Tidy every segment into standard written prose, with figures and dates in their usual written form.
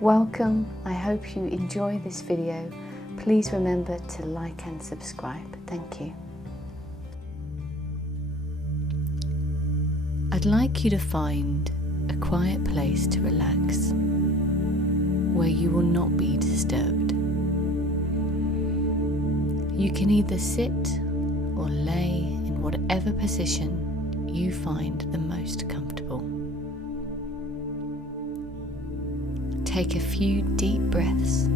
Welcome, I hope you enjoy this video. Please remember to like and subscribe. Thank you. I'd like you to find a quiet place to relax, where you will not be disturbed. You can either sit or lay in whatever position you find the most comfortable. Take a few deep breaths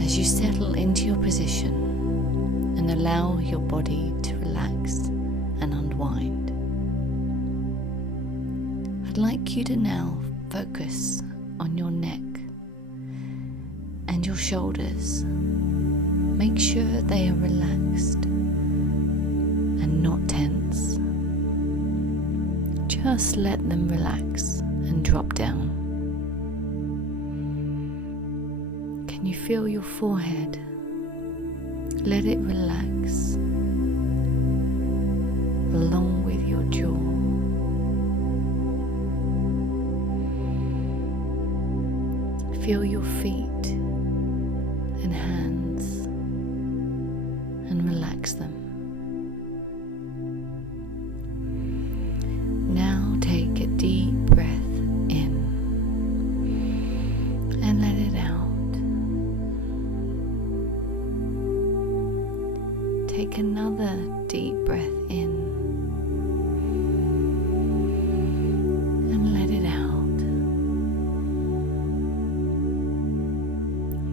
as you settle into your position and allow your body to relax and unwind. I'd like you to now focus on your neck and your shoulders. Make sure they are relaxed and not tense. Just let them relax and drop down. Can you feel your forehead? Let it relax along with your jaw. Feel your feet and hands and relax them. Now take a deep breath in and let it out. Take another deep breath in and let it out.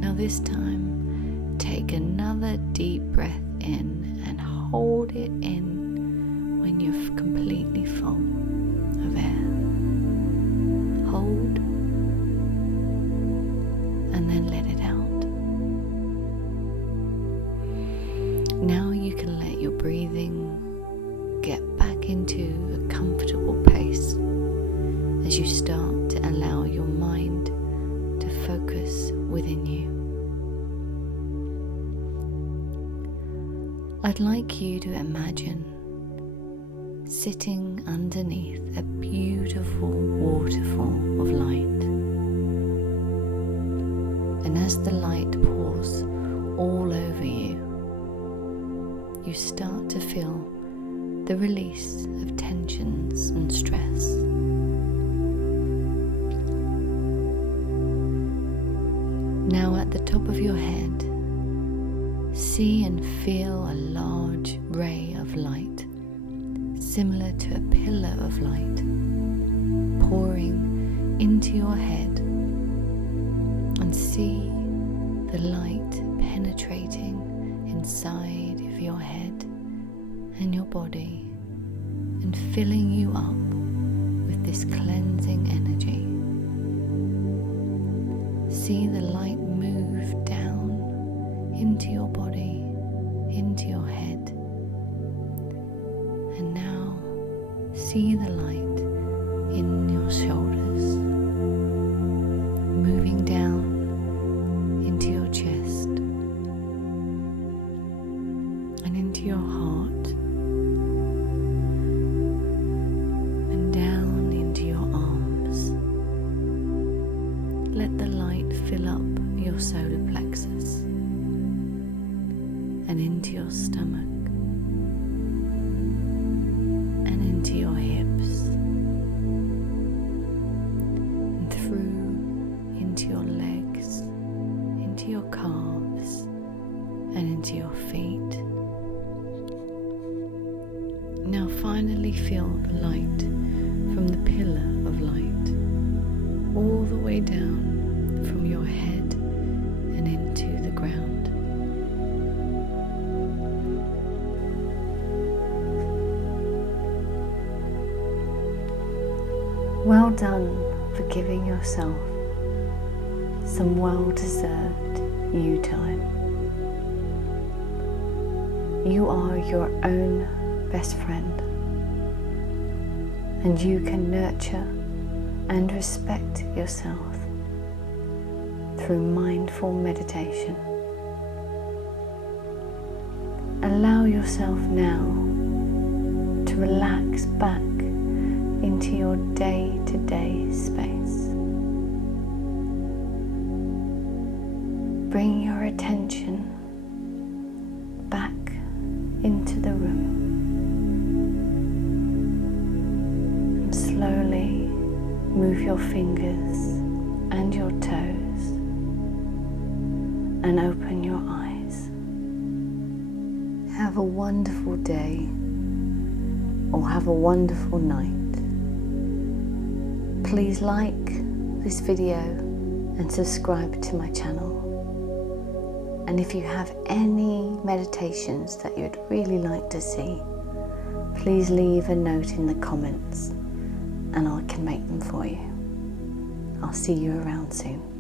Now this time, take another deep breath in and hold it in when you're completely full of air. Hold and then let it out. Now you can let your breathing get back into a comfortable pace as you start to allow your mind to focus within you. I'd like you to imagine sitting underneath a beautiful waterfall of light. And as the light pours all over you, you start to feel the release of tensions and stress. Now at the top of your head, see and feel a large ray of light, similar to a pillar of light, pouring into your head, and see the light penetrating inside of your head and your body and filling you up with this cleansing energy. See the light move down into your body, into your head, and now see the light in your shoulders, moving down into your chest and into your heart and down into your arms. Let the light fill up your solar plexus and into your stomach and into your hips and through into your legs, into your calves and into your feet. Now finally feel the light from the pillar of light all the way down from your head and into the ground. Well done for giving yourself some well-deserved you time. You are your own best friend, and you can nurture and respect yourself through mindful meditation. Allow yourself now to relax back into your day-to-day space. bring your attention back into the room and slowly move your fingers and your toes and open your eyes. Have a wonderful day or have a wonderful night. Please like this video and subscribe to my channel. And if you have any meditations that you'd really like to see, please leave a note in the comments and I can make them for you. I'll see you around soon.